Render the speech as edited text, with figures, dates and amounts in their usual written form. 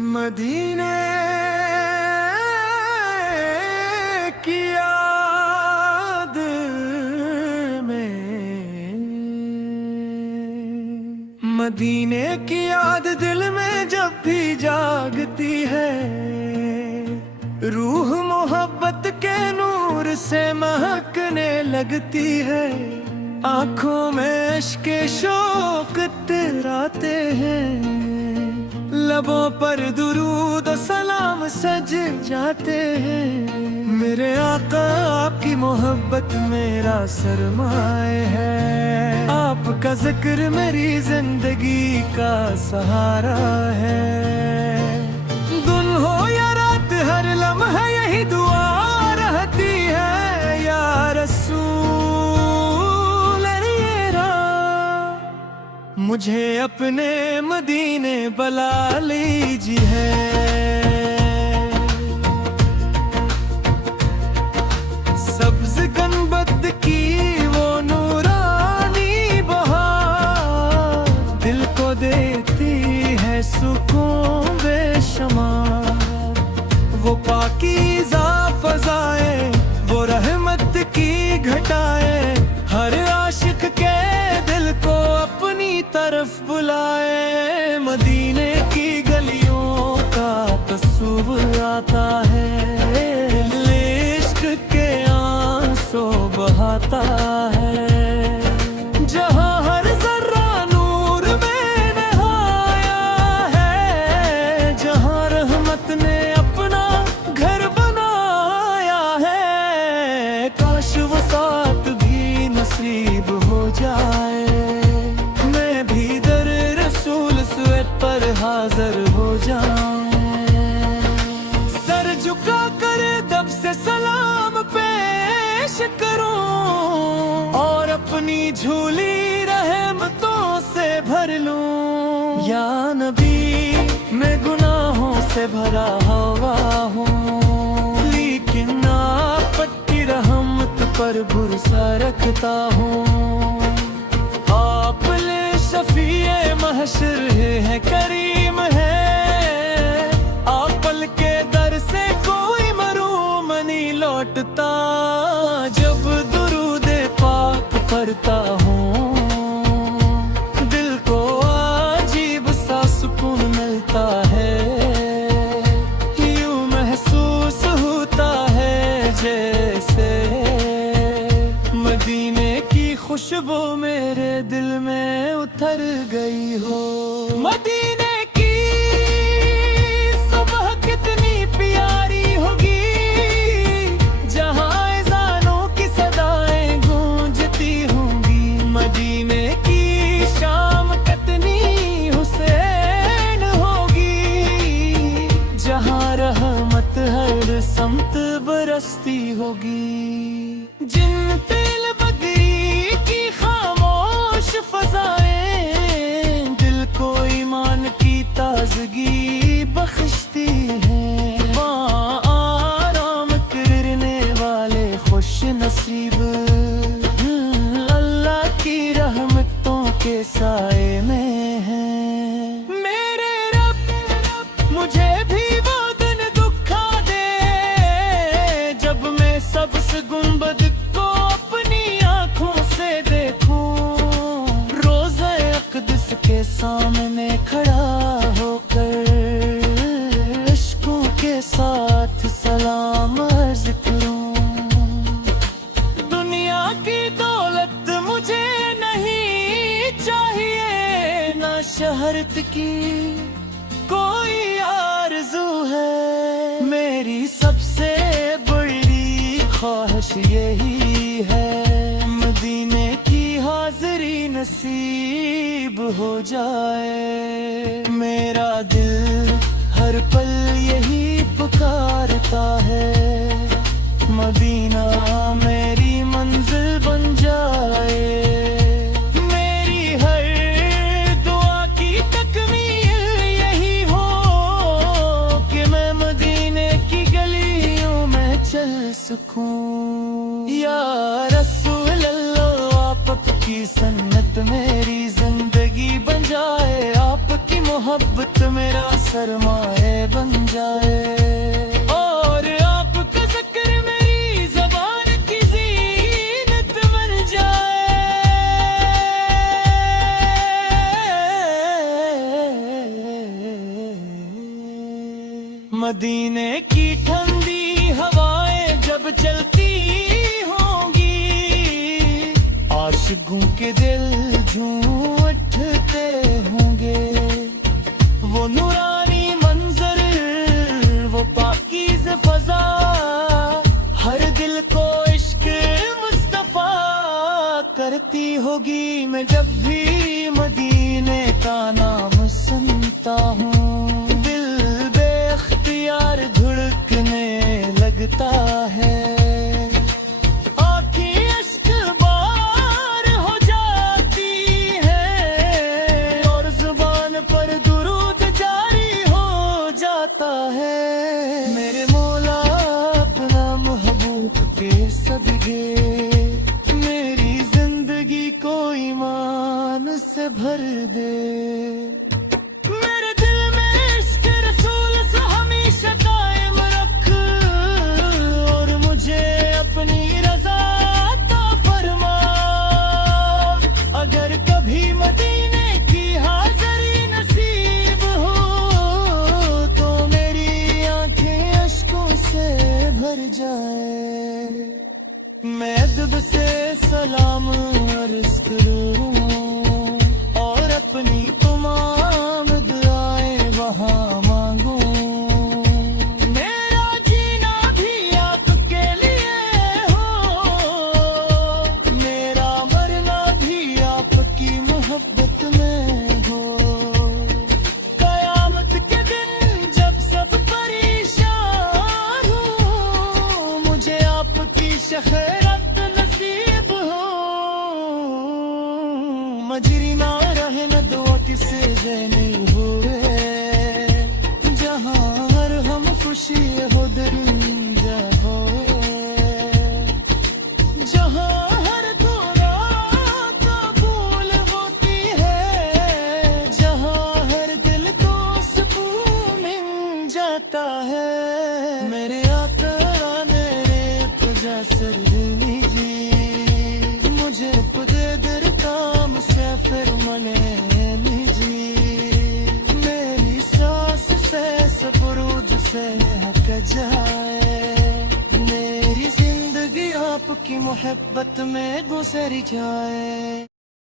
مدینے کی یاد میں، مدینے کی یاد دل میں جب بھی جاگتی ہے، روح محبت کے نور سے مہکنے لگتی ہے، آنکھوں میں عشق شوق اتراتے ہیں، لبوں پر درود و سلام سج جاتے ہیں۔ میرے آقا آپ کی محبت میرا سرمایہ ہے، آپ کا ذکر میری زندگی کا سہارا ہے، دن ہو یا رات ہر لمحہ یہی دعا رہتی ہے، یا رسول مجھے اپنے مدینے بلا لیجیے۔ سبز گنبد کی وہ نورانی بہار دل کو دیتی ہے سکون بے شمار، وہ پاکیزہ فضائیں، وہ رحمت کی گھٹائیں، ہر عاشق کے دل کو اپنی طرف بلائے۔ مدینے کی گلیوں کا تصور آتا ہے، دل عشق کے آنسو بہاتا ہے، جہاں ہر ذرہ نور میں نہایا ہے، جہاں رحمت نے اپنا گھر بنایا ہے، کاش وہ ساتھ بھی نصیب ہو جائے، میں بھی در رسول سویت پر حاضر ہو جاؤں، سر جھکا کر دب سے سلام پیش کروں، اور اپنی جھولی رحمتوں سے بھر لوں۔ یا نبی میں گناہوں سے بھرا ہوا ہوں، لیکن آپ کی رحمت پر بھروسہ رکھتا ہوں، آپ شفیع محشر ہے، کریم ہے، آپ پل کے در سے کوئی محروم نہیں لوٹتا، جب درود پاک پڑھتا ہوں دل کو عجیب سا سکون ملتا ہے، یوں محسوس ہوتا ہے جیسے مدینے کی خوشبو میرے دل میں اتر گئی ہو۔ مدینے کی صبح کتنی پیاری ہوگی، جہاں اذانوں کی صدائیں گونجتی ہوں گی، مدینے کی شام کتنی حسین ہوگی، جہاں رحمت ہر سمت برستی ہوگی، جن تیل بدری کی خاموش فضائیں دل کو ایمان کی تازگی بخشتی ہیں، وہاں آرام کرنے والے خوش نصیب اللہ کی رحمتوں کے سائے میں ہیں۔ میرے رب مجھے بھی وہ دن دکھا دے جب میں سب سے گنبد کو اپنی آنکھوں سے دیکھوں، روضہ اقدس کے سامنے کھڑا ہو کر عشقوں کے ساتھ سلام عرض کروں۔ دنیا کی دولت مجھے نہیں چاہیے، نہ شہرت کی کوئی آرزو ہے، میری سب سے بڑی خواہش یہی ہے، مدینے کی حاضری نصیب ہو جائے، میرا دل ہر پل یہی پکارتا ہے، مدینہ میری منزل بن جائے، میری ہر دعا کی تکمیل یہی ہو کہ میں مدینے کی گلیوں میں چل سکوں۔ یا رسول اللہ آپ کی سنت میری زندگی بن جائے، آپ کی محبت محبت میرا سرمایہ بن جائے اور آپ کا ذکر میری زبان کی زینت بن جائے. مدینے کی ٹھنڈی ہوائیں جب چلتی ہوں گی عاشقوں کے دل جھوم اٹھتے ہوں گے. وہ نورانی منظر وہ پاکیز فضا ہر دل کو عشق مصطفیٰ کرتی ہوگی. میں جب بھی مدینے کا نام سنتا ہوں دل بے اختیار دھڑکنے لگتا ہے. میرے مولا اپنا محبوب کے صدقے میری زندگی کو ایمان سے بھر دے. میرے دل میں عشق رسول سے ہمیشہ قائم رکھ اور مجھے اپنی رضا عطا فرما. اگر کبھی مدینے کی حاضری نصیب ہو بھر جائے. میں ادب سے سلام عرض کروں اور اپنی تمام دعائیں وہاں مانگوں. میرا جینا بھی آپ کے لیے ہو میرا مرنا بھی آپ کی محبت میں ہو. قیامت کے دن جب سب خیرت نصیب ہو مجری نہ رہے نہ دعا کسی نہیں ہوئے جہاں ہر ہم خوشی ہو درنجہ ہوئے جہاں ہر دعا قبول ہوتی ہے جہاں ہر دل کو سکون مل جاتا ہے. میرے آقا سر لیجی مجھے خدے در کام سے پھر ملے لیجی. میری ساس سے سپروج سے ہٹ جائے میری زندگی آپ کی محبت میں گزر جائے.